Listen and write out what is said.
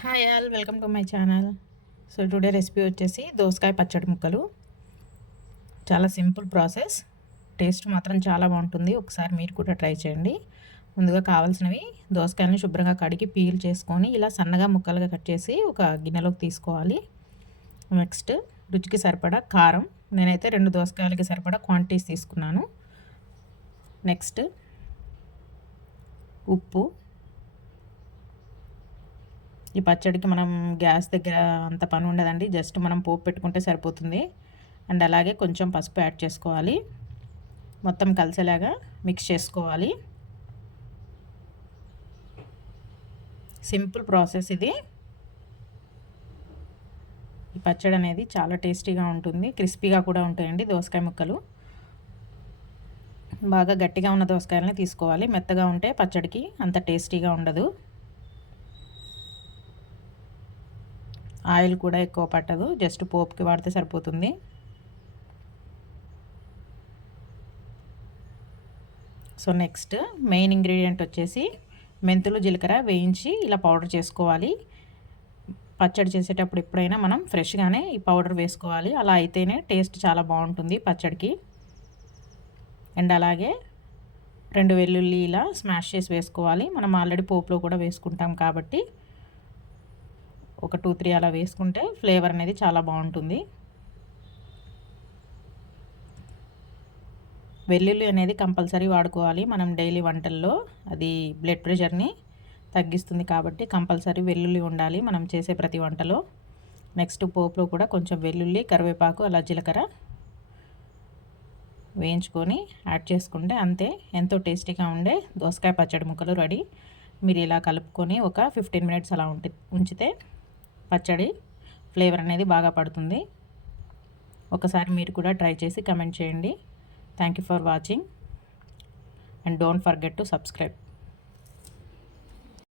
Hi all, welcome to my channel. So today recipe వచ్చేసి దోసకాయ పచ్చడి ముక్కలు. చాలా సింపుల్ ప్రాసెస్, టేస్ట్ మాత్రం చాలా బాగుంటుంది. ఒకసారి మీరు కూడా ట్రై చేయండి. ముందుగా కావాల్సినవి దోసకాయలను శుభ్రంగా కడిగి పీల్ చేసుకొని ఇలా సన్నగా ముక్కలుగా కట్ చేసి ఒక గిన్నెలోకి తీసుకోవాలి. నెక్స్ట్ రుచికి సరిపడా కారం, నేనైతే 2 దోసకాయలకి సరిపడా క్వాంటిటీస్ తీసుకున్నాను. నెక్స్ట్ ఉప్పు. ఈ పచ్చడికి మనం గ్యాస్ దగ్గర అంత పని ఉండదండి, జస్ట్ మనం పోపు పెట్టుకుంటే సరిపోతుంది. అండ్ అలాగే కొంచెం పసుపు యాడ్ చేసుకోవాలి. మొత్తం కలిసేలాగా మిక్స్ చేసుకోవాలి. సింపుల్ ప్రాసెస్ ఇది. ఈ పచ్చడి అనేది చాలా టేస్టీగా ఉంటుంది, క్రిస్పీగా కూడా ఉంటాయండి దోసకాయ ముక్కలు. బాగా గట్టిగా ఉన్న దోసకాయలని తీసుకోవాలి, మెత్తగా ఉంటే పచ్చడికి అంత టేస్టీగా ఉండదు. ఆయిల్ కూడా ఎక్కువ పట్టదు, జస్ట్ పోపుకి వాడితే సరిపోతుంది. సో నెక్స్ట్ మెయిన్ ఇంగ్రీడియంట్ వచ్చేసి మెంతులు, జీలకర్ర వేయించి ఇలా పౌడర్ చేసుకోవాలి. పచ్చడి చేసేటప్పుడు ఎప్పుడైనా మనం ఫ్రెష్గానే ఈ పౌడర్ వేసుకోవాలి, అలా అయితేనే టేస్ట్ చాలా బాగుంటుంది పచ్చడికి. అండ్ అలాగే 2 వెల్లుల్లి ఇలా స్మాష్ చేసి వేసుకోవాలి. మనం ఆల్రెడీ పోపులో కూడా వేసుకుంటాం కాబట్టి ఒక 2-3 అలా వేసుకుంటే ఫ్లేవర్ అనేది చాలా బాగుంటుంది. వెల్లుల్లి అనేది కంపల్సరీ వాడుకోవాలి మనం డైలీ వంటల్లో, అది బ్లడ్ ప్రెషర్ని తగ్గిస్తుంది కాబట్టి కంపల్సరీ వెల్లుల్లి ఉండాలి మనం చేసే ప్రతి వంటలో. నెక్స్ట్ పోపులో కూడా కొంచెం వెల్లుల్లి, కరివేపాకు, అలా జీలకర్ర వేయించుకొని యాడ్ చేసుకుంటే అంతే, ఎంతో టేస్టీగా ఉండే దోసకాయ పచ్చడి ముక్కలు రెడీ. మీరు ఇలా కలుపుకొని ఒక 15 మినిట్స్ అలా ఉంచితే పచ్చడి ఫ్లేవర్ అనేది బాగా పడుతుంది. ఒకసారి మీరు కూడా ట్రై చేసి కమెంట్ చేయండి. Thank you for watching and don't forget to subscribe.